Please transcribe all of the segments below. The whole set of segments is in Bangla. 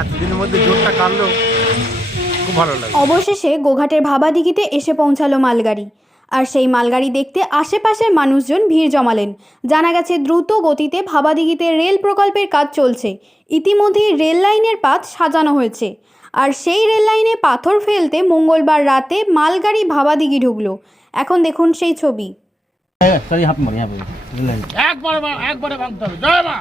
এতদিনের মধ্যে জোরটা কাটলো খুব ভালো লাগে অবশেষে গোঘাটের ভাবাদিঘিতে এসে পৌঁছালো মালগাড়ি। আর সেই মালগাড়ি দেখতে আশেপাশের মানুষজন ভিড় জমালেন। জানা গেছে দ্রুত গতিতে ভাবাদিঘিতে রেল প্রকল্পের কাজ চলছে। ইতিমধ্যেই রেল লাইনের পাত সাজানো হয়েছে। আর সেই রেল লাইনে পাথর ফেলতে মঙ্গলবার রাতে মালগাড়ি ভাবাদিঘি ঢুকলো। এখন দেখুন সেই ছবি। একবার জয় মা।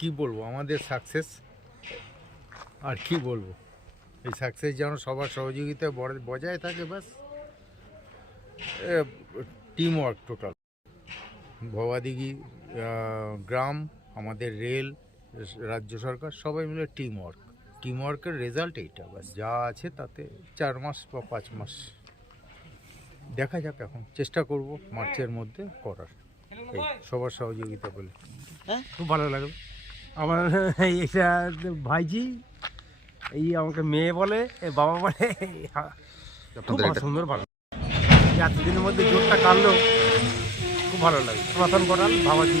কি বলব? আমাদের সাকসেস আর কি বলব? এই সাকসেস যেন সবার সহযোগিতায় বড়- বজায় থাকে ব্যাস। টিম ওয়ার্ক টোটাল ভবাদিঘি গ্রাম আমাদের রেল রাজ্য সরকার সবাই মিলে টিম ওয়ার্ক টিম ওয়ার্কের রেজাল্ট এইটা ব্যাস। যা আছে তাতে চার মাস বা পাঁচ মাস। দেখা যাক এখন। চেষ্টা করব মার্চের মধ্যে করার। সবার সহযোগিতা বলে খুব ভালো লাগল। আমার এটা ভাইজি এই আমাকে মেয়ে বলে এ বাবা বলে খুব ভালো- সুন্দর ভালো এতদিনের মধ্যে জোরটা কাটলো খুব ভালো লাগে। সনাতন করাল বাবাজি।